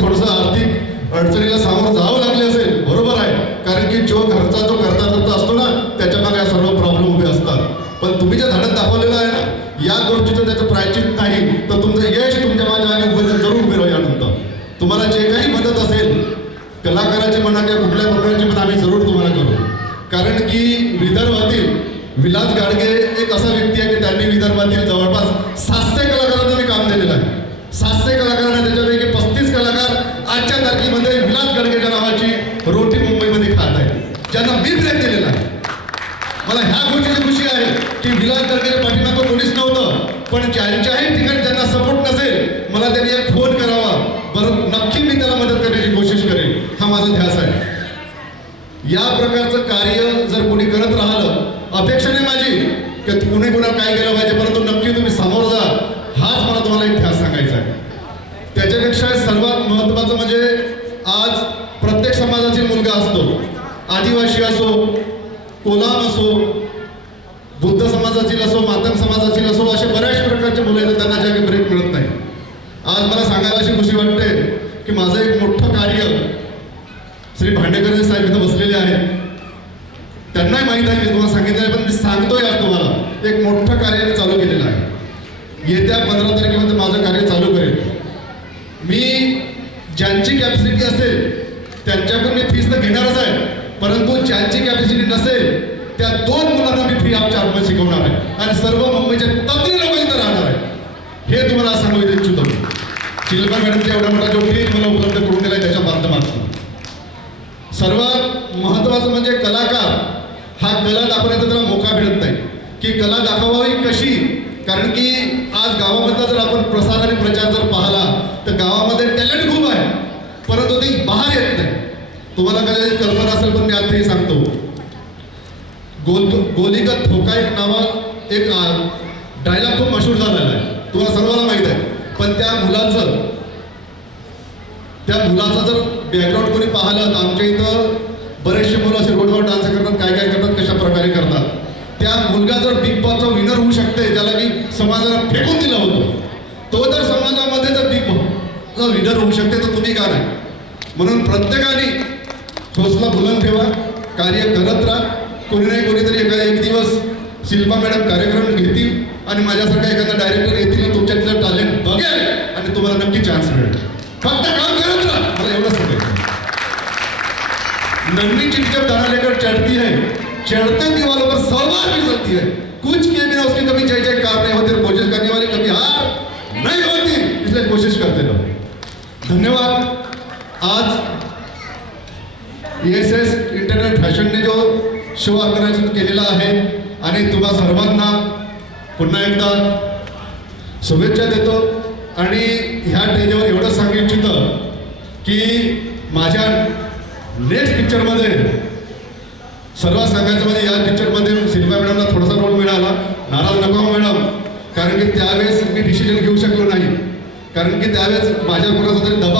थोडंसं आर्थिक अडचणीला सामोरं जावं लागले असेल, बरोबर आहे, कारण की जो घरचा जो करता असतो ना त्याच्या मागे सर्व प्रॉब्लेम उभे असतात. पण तुम्ही जे धाडस दाखवलेलं आहे ना या गोष्टीचं त्याचं प्रायचित नाही तर तुमचं यश तुमच्या माझ्या आधी उभे जरूर उभे राहू. यानंतर तुम्हाला जे काही मदत असेल कलाकाराची म्हणा किंवा कुठल्या प्रकारची पण आम्ही जरूर तुम्हाला करू. कारण की विदर्भातील विलास गाडगे एक असा व्यक्ती आहे की त्यांनी विदर्भातील जवळपास 700 कलाकारांना मी काम दिलेलं आहे. 700 कलाकारांना, त्याच्यापैकी 35 कलाकार आजच्या तारखेमध्ये विलास गाडगेच्या नावाची रोटी मुंबईमध्ये खात आहे, ज्यांना मी ब्रेक दिलेला आहे. मला ह्या गोष्टीची खुशी आहे की विलास गाडगेच्या पाठीमागं कोणीच नव्हतं, पण ज्यांच्याही ठिकाणी त्यांना सपोर्ट नसेल मला त्यांनी एक फोन करावा, बरं नक्की मी त्याला मदत करण्याची कोशिश करेन. हा माझा ध्यास आहे. या प्रकारचं कार्य जर कोणी करत राहिलं, अपेक्षा नाही माझी की कुणी कुणाला काय केलं पाहिजे, परंतु नक्की तुम्ही समोर जा, हाच मला तुम्हाला एक ध्यास सांगायचा आहे. त्याच्यापेक्षा सर्वात महत्त्वाचं म्हणजे आज प्रत्येक समाजातील मुलगा असतो, आदिवासी असो, कोलाम असो, बुद्ध समाजातील असो, मातंग समाजातील असो, असे बऱ्याच प्रकारचे मुलं आहेत त्यांना ज्या काही ब्रेक मिळत नाही. आज मला सांगायला अशी खुशी वाटते की माझं एक मोठं कार्य श्री भांडेकर साहेब इथं बसलेले आहेत, त्यांनाही माहीत आहे, मी तुम्हाला सांगितलं आहे, पण मी सांगतोय आज तुम्हाला एक मोठं कार्य मी चालू केलेलं आहे. येत्या 15 तारखेमध्ये माझं कार्य चालू करेल. मी ज्यांची कॅपॅसिटी असेल त्यांच्याकडून मी फीस तर घेणारच आहे, परंतु ज्यांची कॅपॅसिटी नसेल त्या 2 मुलांना मी फ्री ऑफ चार्ज शिकवणार आहे आणि सर्व मुंबईचे तज्ञ लोक इथं राहणार आहे. हे तुम्हाला सांगू इच्छितो. शिल्पा मॅडमचा एवढा मोठा जो फी मला उपलब्ध करून दिला त्याच्या माध्यमातून. सर्वात महत्त्वाचं म्हणजे कलाकार हा कला दाखवण्याचा त्याला मोका मिळत नाही की कला दाखवावी कशी. कारण की आज गावामधला जर आपण प्रसार आणि प्रचार जर पाहिला तर गावामध्ये टॅलेंट खूप आहे, परंतु ते बाहेर येत नाही. तुम्हाला कदाचित कल्पना असेल पण मी आता हे सांगतो. गोलीगत ठोका एक नावा एक डायलॉग खूप मशहूर झालेला आहे, तुम्हाला सर्वांना माहीत आहे. पण त्या मुलाचा जर बॅकग्राऊंड कोणी पाहिलं तर आमच्या इथं बरेचसे मुलं असे रोडवर डान्स करतात, काय काय करतात, कशा प्रकारे करतात. त्या मुलगा जर बिग बॉसचा विनर होऊ शकते, ज्याला की समाजाला फेकून दिलं होतं, तो जर समाजामध्ये जर बिग बॉसचा विनर होऊ शकते तर तुम्ही का नाही. म्हणून प्रत्येकाने हौसला बुलंद ठेवा, कार्य करत राहा. कोणी नाही कोणीतरी एक दिवस शिल्पा मॅडम कार्यक्रम घेतील आणि माझ्यासारखा एखादा डायरेक्टर येतील आणि तुमच्यातलं टॅलेंट बघेल आणि तुम्हाला नक्की चान्स मिळेल. फक्त काम करत राहा, मला एवढं सांगायचं. नन्ही चिट्ठी जब दाना लेकर चढ़ती है, चढ़ते दीवारों पर 100 बार भी चलती है. कुछ किए बिना उसकी कभी जय जयकार नहीं होती, कोशिश करने वाली कभी हार नहीं होती, इसलिए कोशिश करते रहो. धन्यवाद. आज ESS इंटरनेट फॅशनने जो शो ऑर्गनायझेशन केलेला आहे आणि तुम्हा सर्वांना पुन्हा एकदा शुभेच्छा देतो. आणि ह्या स्टेजवर एवढं सांगू इच्छितो की माझ्या नेक्स्ट पिक्चरमध्ये सर्वात सांगायचं म्हणजे या पिक्चरमध्ये शिल्पा मॅडमला थोडासा रोल मिळाला. नाराज नको मॅडम, कारण की त्यावेळेस मी डिसिजन घेऊ शकलो नाही, कारण की त्यावेळेस माझ्या कोणाचा तरी दबाव